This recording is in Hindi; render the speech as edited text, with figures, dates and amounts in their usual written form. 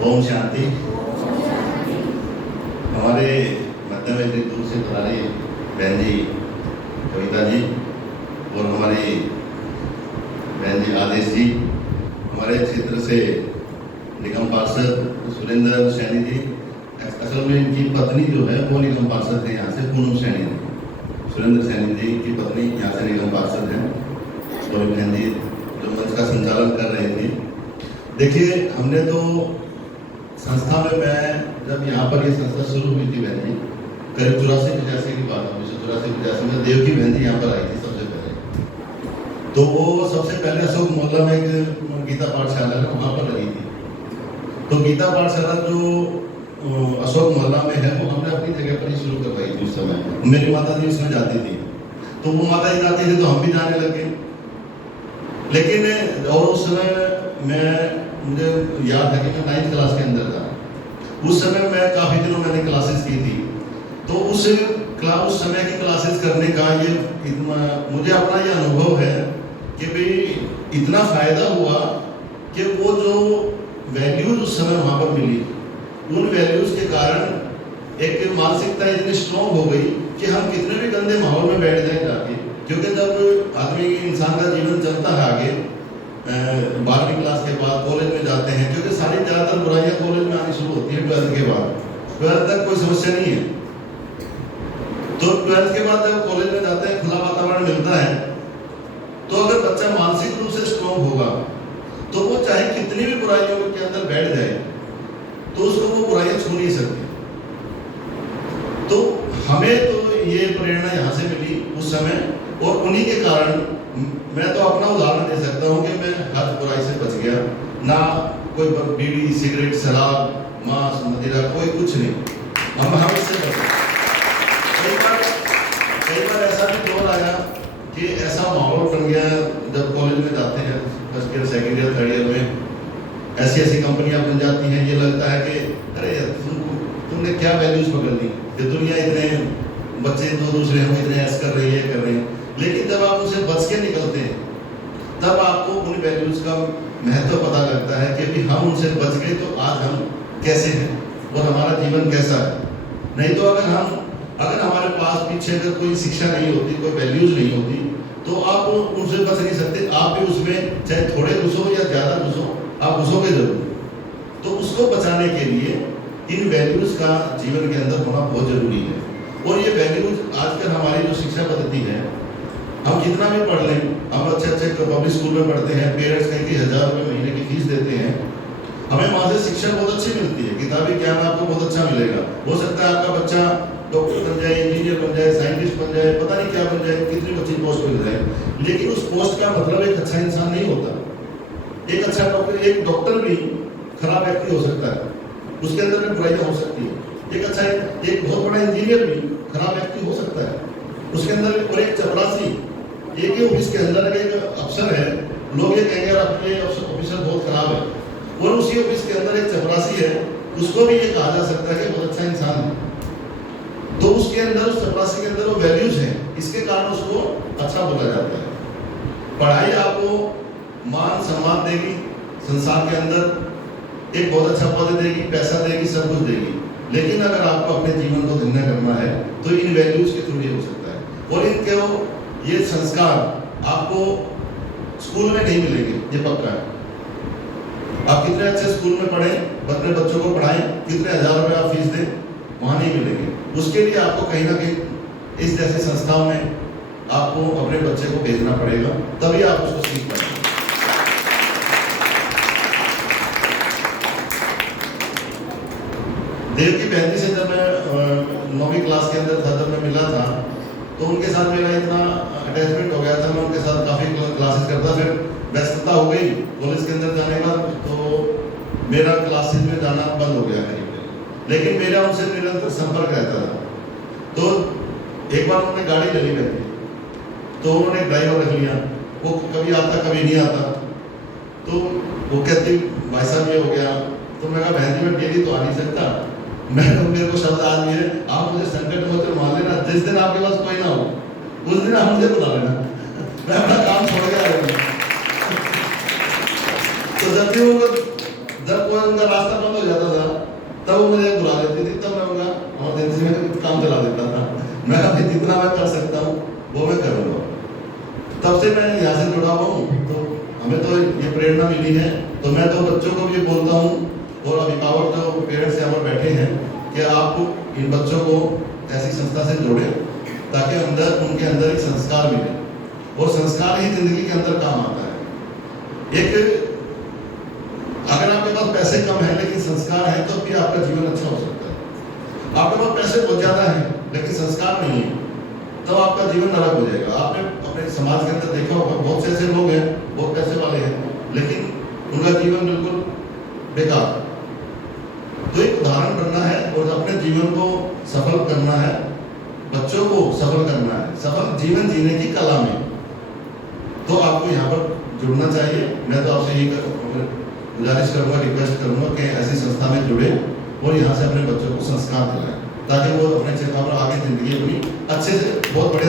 ओम शांति। हमारे मध्य में इतनी दूर से तुम्हारी बहन जी कविता जी और हमारी बहन जी आदेश जी, हमारे क्षेत्र से निगम पार्षद सुरेंद्र सैनी जी, असल में इनकी पत्नी जो है वो निगम पार्षद है यहाँ से, पूनम सैनी जी। सुरेंद्र सैनी जी की पत्नी यहाँ से निगम पार्षद हैं। और बहन जी जो मंच का संचालन कर रहे थे। देखिए, हमने तो संस्था में, मैं जब यहाँ पर ये संस्था शुरू हुई थी बहन जी, करीब 84-85 की बात, 1984-85 में देव की बहन जी यहाँ पर आई थी सबसे पहले। तो वो सबसे पहले अशोक मोहल्ला में एक गीता पाठशाला है, वहाँ पर रही थी। तो गीता पाठशाला जो अशोक मोहल्ला में है वो हमने अपनी जगह पर ही शुरू करवाई थी। उस समय मेरी माता जी उसमें जाती थी, तो वो माता जी जाती थी तो हम भी जाने लगे। लेकिन और उस समय मुझे याद है कि मैं 9th क्लास के अंदर था। उस समय मैं काफ़ी दिनों मैंने क्लासेस की थी। तो उस समय की क्लासेस करने का ये मुझे अपना ये अनुभव है कि भाई इतना फ़ायदा हुआ कि वो जो वैल्यूज उस समय वहाँ पर मिली, उन वैल्यूज के कारण एक मानसिकता इतनी स्ट्रॉन्ग हो गई कि हम कितने भी गंदे माहौल में बैठ जाए जाके, क्योंकि जब आदमी इंसान का जीवन चलता है आगे, 12वीं क्लास के बाद कॉलेज में जाते हैं, क्योंकि सारी ज़्यादातर बुराइयाँ कॉलेज में आनी शुरू होती है 12th के बाद। 12th तक कोई समस्या नहीं है, तो 12th के बाद जब कॉलेज में जाते हैं, खुला वातावरण मिलता है, तो अगर बच्चा मानसिक रूप से स्ट्रॉन्ग होगा तो वो चाहे कितनी भी बुराइयों के अंदर बैठ जाए तो उसको वो बुराइयां छू नहीं सकती। तो हमें तो ये प्रेरणा यहाँ से मिली उस समय, और उन्हीं के कारण मैं तो अपना उदाहरण दे सकता हूँ कि मैं हर बुराई से बच गया। ना कोई बीड़ी, सिगरेट, शराब, मांस, मदिरा, कोई कुछ नहीं। हम इससे बचे। कई बार ऐसा भी दौर आया कि ऐसा माहौल बन गया, जब कॉलेज में जाते हैं, first year, second year, third year में ऐसी कंपनियां बन जाती हैं, ये लगता है कि अरे तुमने क्या वैल्यूज पकड़ ली कि दुनिया इतने बच्चे दो दूसरे हम इतने ऐसा कर रही है, कर रहे हैं। लेकिन जब आप उसे बच के निकलते हैं तब आपको उन वैल्यूज का महत्व पता लगता है कि भी हम उनसे बच गए तो आज हम कैसे हैं और हमारा जीवन कैसा है। नहीं तो अगर हमारे पास पीछे अगर कोई शिक्षा नहीं होती, कोई वैल्यूज नहीं होती, तो आप उनसे बच नहीं सकते। आप भी उसमें चाहे थोड़े घुसो या ज़्यादा घुसो, आप घुसोगे जरूर। तो उसको बचाने के लिए इन वैल्यूज का जीवन के अंदर होना बहुत जरूरी है। और ये वैल्यूज आजकल हमारी जो शिक्षा पद्धति है, हम जितना भी पढ़ लें, हम अच्छे पब्लिक स्कूल में पढ़ते हैं, पेरेंट्स कहीं 1000 रुपये महीने की फीस देते हैं, हमें वहाँ से शिक्षा बहुत अच्छी मिलती है, किताबी ज्ञान आपको बहुत अच्छा मिलेगा। हो सकता है आपका बच्चा डॉक्टर बन जाए, इंजीनियर बन जाए, साइंटिस्ट बन जाए, पता नहीं क्या बन जाए, कितनी अच्छी पोस्ट मिल जाए, लेकिन उस पोस्ट का मतलब एक अच्छा इंसान नहीं होता। एक डॉक्टर भी खराब व्यक्ति हो सकता है, उसके अंदर भी बुराइयां हो सकती है। एक बहुत बड़ा इंजीनियर भी खराब व्यक्ति हो सकता है, उसके अंदर। और एक चपरासी, एक ही ऑफिस के अंदर एक अफसर है, लोग ये कहेंगे अपने ऑफिसर बहुत खराब है, और उसी ऑफिस के अंदर एक चपरासी है, उसको भी ये कहा जा सकता है कि बहुत अच्छा इंसान है। तो उसके अंदर, उस चपरासी के अंदर वो वैल्यूज हैं, इसके कारण उसको अच्छा बोला जाता है। पढ़ाई आपको मान सम्मान देगी, संसार के अंदर एक बहुत अच्छा पद देगी, पैसा देगी, सब कुछ देगी, लेकिन अगर आपको अपने जीवन को धन्य करना है तो इन वैल्यूज के थ्रू ही हो सकता है। और इनके ये संस्कार आपको स्कूल में नहीं मिलेंगे, ये पक्का है। आप कितने अच्छे स्कूल में पढ़ें, अपने बच्चों को पढ़ाएं, कितने 1000 रुपये आप फीस दें, वहाँ नहीं मिलेंगे। उसके लिए आपको कहीं ना कहीं इस जैसी संस्थाओं में आपको अपने बच्चे को भेजना पड़ेगा, तभी आप उसको सीख पाएंगे। देव की बहन जी से जब मैं 9वीं क्लास के अंदर था, जब मैं मिला था, तो उनके साथ मेरा इतना अटैचमेंट हो गया था, मैं उनके साथ काफ़ी क्लासेस करता। फिर व्यस्तता हो गई कॉलेज के अंदर जाने का, तो मेरा क्लासेस में जाना बंद हो गया कहीं पे, लेकिन मेरा उनसे निरंतर संपर्क रहता था। तो एक बार उन्होंने गाड़ी ले ली रहती, तो उन्होंने एक ड्राइवर रख लिया, वो कभी आता कभी नहीं आता। तो वो कहती भाई साहब ये हो गया, तो मैं कहा बहन जी मैं डेली तो आ नहीं सकता, मेरे को शब्द आ रही है, आप मुझे संकट में मान लेना, जिस दिन आपके पास कोई ना हो उस दिन आप मुझे बुला लेना, मैं अपना काम छोड़ के आऊंगा। तो जब भी वो उनका रास्ता बंद हो जाता था तब वो मुझे बुला लेती थी, तब मैं उनका इमरजेंसी में काम चला देता था। मैं अभी जितना मैं कर सकता हूँ वो मैं करूँगा। तब से मैं यहाँ से जुड़ा हुआ हूँ, तो हमें तो ये प्रेरणा मिली है। तो मैं तो बच्चों को भी बोलता हूँ और अभिभावक जो पेरेंट्स यहाँ पर बैठे हैं कि आप इन बच्चों को ऐसी संस्था से जोड़ें ताकि उनके अंदर एक संस्कार मिले, और संस्कार ही जिंदगी के अंदर काम आता है। एक अगर आपके पास पैसे कम है लेकिन संस्कार है तो भी आपका जीवन अच्छा हो सकता है। आपके पास पैसे बहुत ज्यादा है लेकिन संस्कार नहीं है तो आपका जीवन नरक हो जाएगा। आपने अपने समाज के अंदर देखा होगा बहुत से ऐसे लोग हैं, बहुत पैसे वाले हैं, लेकिन उनका जीवन बिल्कुल बेकार। तो एक उदाहरण बनना है और अपने जीवन को सफल करना है, बच्चों को सफल करना है, सफल जीवन जीने की कला में। तो आपको यहाँ पर जुड़ना चाहिए। मैं तो आपसे ये गुजारिश करूँगा, रिक्वेस्ट करूँगा कि ऐसी संस्था में जुड़े और यहाँ से अपने बच्चों को संस्कार दिलाएं ताकि वो अपने जगह पर आगे जिंदगी अपनी अच्छे से बहुत बढ़िया